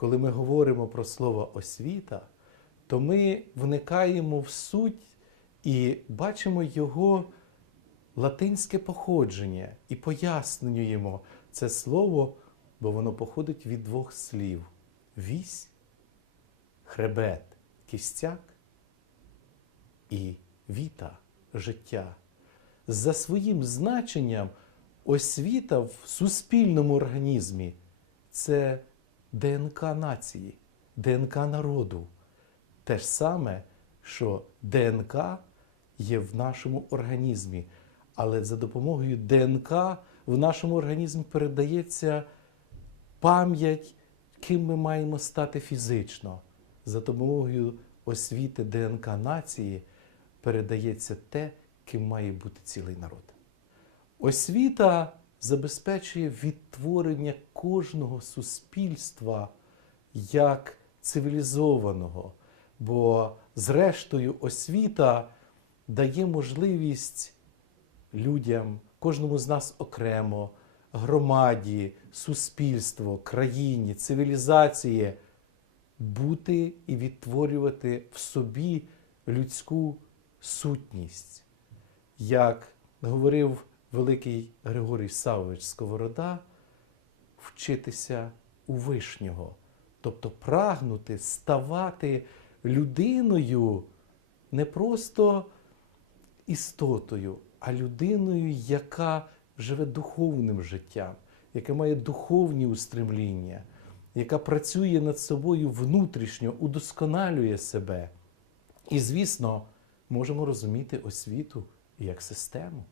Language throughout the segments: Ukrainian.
коли ми говоримо про слово освіта, то ми вникаємо в суть і бачимо його латинське походження і пояснюємо це слово, бо воно походить від двох слів: вісь, хребет, кістяк і віта життя. За своїм значенням освіта в суспільному організмі це ДНК нації, ДНК народу. Те ж саме, що ДНК є в нашому організмі, але за допомогою ДНК в нашому організмі передається пам'ять, ким ми маємо стати фізично. За допомогою освіти ДНК нації передається те, ким має бути цілий народ. Освіта забезпечує відтворення кожного суспільства як цивілізованого, бо, зрештою, освіта дає можливість людям, кожному з нас окремо, громаді, суспільству, країні, цивілізації бути і відтворювати в собі людську сутність. Як говорив великий Григорій Савович Сковорода, вчитися у вишнього, тобто прагнути ставати людиною не просто істотою, а людиною, яка живе духовним життям, яка має духовні устремління, яка працює над собою внутрішньо, удосконалює себе. І, звісно, можемо розуміти освіту як систему,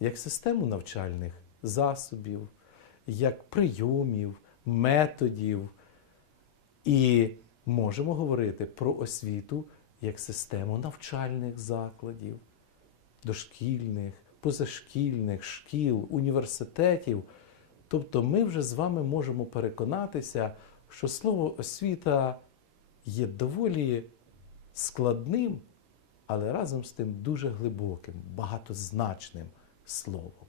як систему навчальних засобів, як прийомів, методів. І можемо говорити про освіту як систему навчальних закладів, дошкільних, позашкільних, шкіл, університетів. Тобто ми вже з вами можемо переконатися, що слово освіта є доволі складним, але разом з тим дуже глибоким, багатозначним словом.